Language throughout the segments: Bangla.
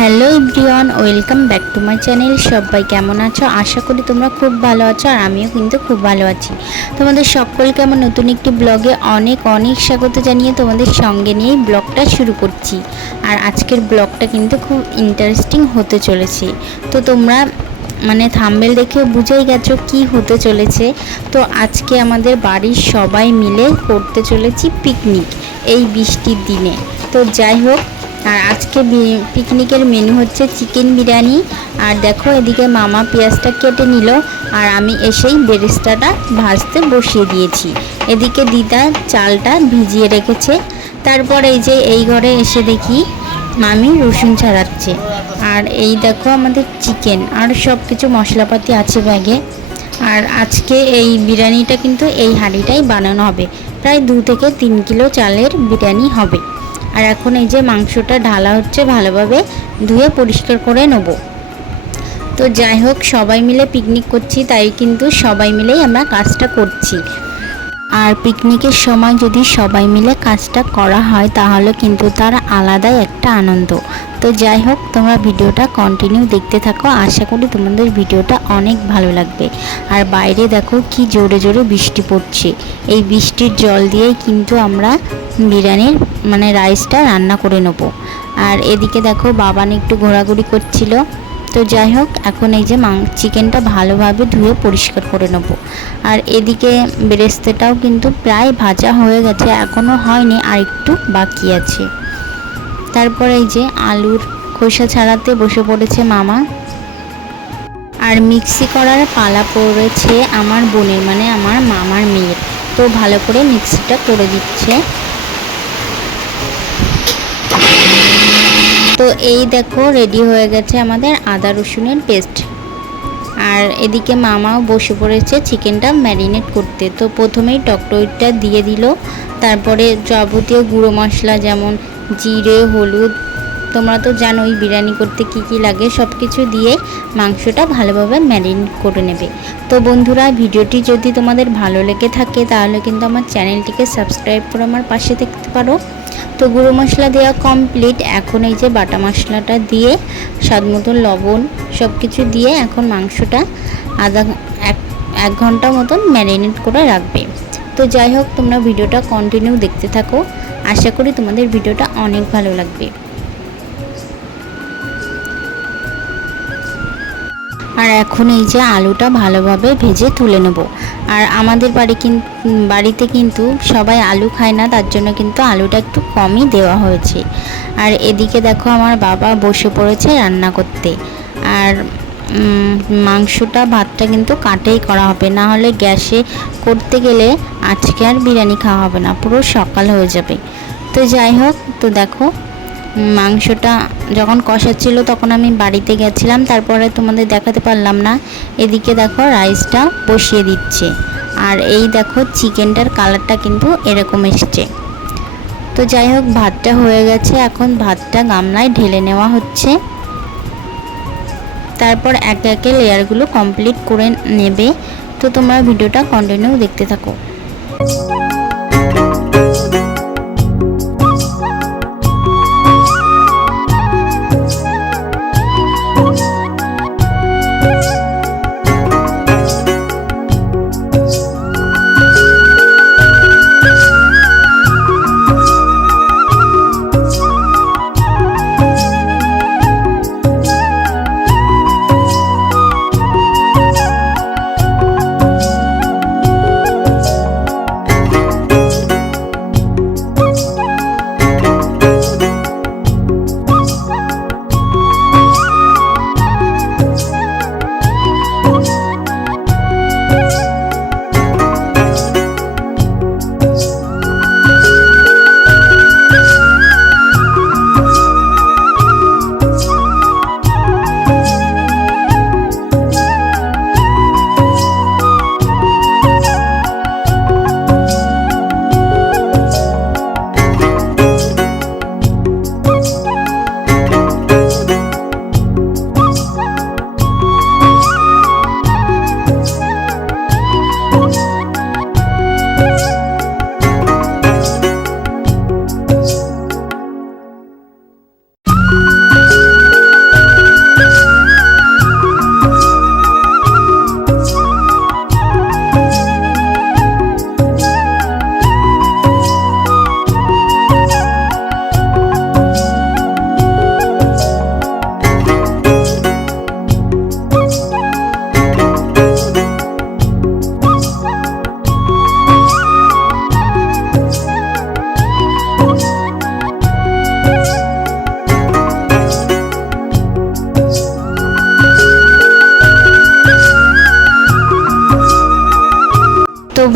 Hello everyone, welcome back to my channel. সবাই কেমন আছো? আশা করি তোমরা খুব ভালো আছো আর আমিও কিন্তু খুব ভালো আছি। তোমাদের সকলকে আমার নতুন একটি ব্লগে অনেক অনেক স্বাগত জানিয়ে তোমাদের সঙ্গে নিয়েই ব্লগটা শুরু করছি। আর আজকের ব্লগটা কিন্তু খুব ইন্টারেস্টিং হতে চলেছে। তো তোমরা মানে থাম্বেল দেখে বুঝেই গেছো কি হতে চলেছে। তো আজকে আমাদের বাড়ির সবাই মিলে করতে চলেছি পিকনিক এই বৃষ্টির দিনে। তো যাই হোক আর আজকে পিকনিকের মেনু হচ্ছে চিকেন বিরিয়ানি। আর দেখো এদিকে মামা পেঁয়াজটা কেটে নিল, আর আমি এসেই বেরেস্তাটা ভাজতে বসিয়ে দিয়েছি। এদিকে দিদা চালটা ভিজিয়ে রেখেছে। তারপর এই যে এই ঘরে এসে দেখি মামি রসুন ছাড়াচ্ছে। আর এই দেখো আমাদের চিকেন আর সব কিছু মশলাপাতি আছে ব্যাগে। আর আজকে এই বিরিয়ানিটা কিন্তু এই হাঁড়িটাই বানানো হবে। প্রায় দু থেকে তিন কিলো চালের বিরিয়ানি হবে। আর এখন এই যে মাংসটা ঢালা হচ্ছে, ভালোভাবে ধুয়ে পরিষ্কার করে নেব। তো যাই হোক, সবাই মিলে পিকনিক করছি, তাই কিন্তু সবাই মিলেই আমরা কাজটা করছি। আর পিকনিকের সময় যদি সবাই মিলে কাজটা করা হয়, তাহলে কিন্তু তার আলাদাই একটা আনন্দ। তো যাই হোক, তোমরা ভিডিওটা কন্টিনিউ দেখতে থাকো। আশা করি তোমাদের ভিডিওটা অনেক ভালো লাগবে। আর বাইরে দেখো কি জোরে জোরে বৃষ্টি পড়ছে। এই বৃষ্টির জল দিয়েই কিন্তু আমরা বিরিয়ানির মানে রাইসটা রান্না করে নেব। আর এদিকে দেখো বাবান একটু ঘোরাঘুরি করছিল। তো যাই হোক, এখন এই যে মাং চিকেনটা ভালোভাবে ধুয়ে পরিষ্কার করে নেব। আর এদিকে বেরেস্তাটাও কিন্তু প্রায় ভাজা হয়ে গেছে এখনও হয়নি, আর একটু বাকি আছে। তারপরে এই যে আলুর খোসা ছাড়াতে বসে পড়েছে মামা। আর মিক্সি করার পালা পড়েছে আমার বোনের মানে আমার মামার মেয়ের। তো ভালো করে মিক্সিটা করে দিচ্ছে। তো এই দেখো রেডি হয়ে গেছে আমাদের আদা রসুনের পেস্ট আর এদিকে মামাও বসে পড়েছে চিকেনটা ম্যারিনেট করতে। তো প্রথমেই টকটইটা দিয়ে দিল। তারপরে যাবতীয় গুঁড়ো মশলা যেমন জিরে, হলুদ, তোমরা তো জানোই বিরিয়ানি করতে কি কি লাগে সব কিছু দিয়ে মাংসটা ভালোভাবে ম্যারিনেট করে নেবে। তো বন্ধুরা, ভিডিওটি যদি তোমাদের ভালো লেগে থাকে, তাহলে কিন্তু আমার চ্যানেলটিকে সাবস্ক্রাইব করে আমার পাশে দেখতে পারো। তো গুঁড়ো মশলা দেওয়া কমপ্লিট এখন এই যে বাটা মশলাটা দিয়ে, স্বাদ মতো লবণ সব কিছু দিয়ে এখন মাংসটা আধা এক এক ঘণ্টা মতন ম্যারিনেট করে রাখবে। তো যাই হোক, তোমরা ভিডিওটা কন্টিনিউ দেখতে থাকো। আশা করি তোমাদের ভিডিওটা অনেক ভালো লাগবে। আর এখন এই যে আলুটা ভালোভাবে ভেজে তুলে নেব। আর আমাদের বাড়ি বাড়িতে কিন্তু সবাই আলু খায় না, তার জন্য কিন্তু আলুটা একটু কমই দেওয়া হয়েছে। আর এদিকে দেখো আমার বাবা বসে পড়েছে রান্না করতে। আর মাংসটা, ভাতটা কিন্তু কাটেই করা হবে, না হলে গ্যাসে করতে গেলে আজকে আর বিরিয়ানি খাওয়া হবে না, পুরো সকাল হয়ে যাবে। তো যাই হোক, তো দেখো মাংসটা যখন কষাচ্ছিল তখন আমি বাড়িতে গেছিলাম, তারপরে তোমাদের দেখাতে পারলাম না। এদিকে দেখো রাইসটা বসিয়ে দিচ্ছে। আর এই দেখো চিকেনটার কালারটা কিন্তু এরকম এসছে। তো যাই হোক, ভাতটা হয়ে গেছে। এখন ভাতটা গামলায় ঢেলে নেওয়া হচ্ছে। তারপর একে একে লেয়ারগুলো কমপ্লিট করে নেবে। তো তোমরা ভিডিওটা কন্টিনিউ দেখতে থাকো।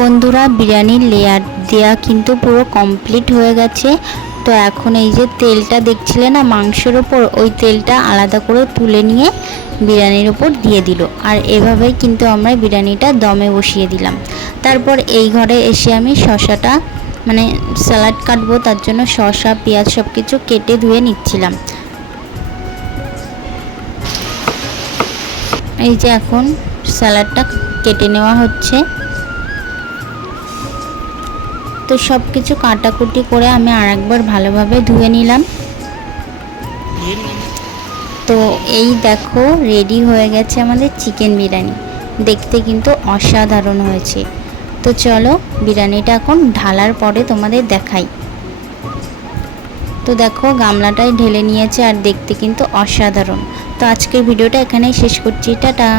বন্ধুরা, বিরিয়ানির লেয়ার দেওয়া কিন্তু পুরো কমপ্লিট হয়ে গেছে। তো এখন এই যে তেলটা দেখছিলে না, মাংসের ওপর ওই তেলটা আলাদা করে তুলে নিয়ে বিরিয়ানির ওপর দিয়ে দিল। আর এভাবেই কিন্তু আমরা বিরিয়ানিটা দমে বসিয়ে দিলাম। তারপর এই ঘরে এসে আমি শশাটা মানে স্যালাড কাটবো, তার জন্য শশা পেঁয়াজ সব কিছু কেটে ধুয়ে নিচ্ছিলাম। এই যে এখন স্যালাডটা কেটে নেওয়া হচ্ছে। তো সব কিছু কাটাকুটি করে আমি আরেকবার ভালোভাবে ধুয়ে নিলাম। তো এই দেখো রেডি হয়ে গেছে আমাদের চিকেন বিরিয়ানি। দেখতে কিন্তু অসাধারণ হয়েছে। তো চলো, বিরিয়ানিটা এখন ঢালার পরে তোমাদের দেখাই। তো দেখো গামলাটাই ঢেলে নিয়েছে আর দেখতে কিন্তু অসাধারণ। তো আজকের ভিডিওটা এখানেই শেষ করছি। টাটা!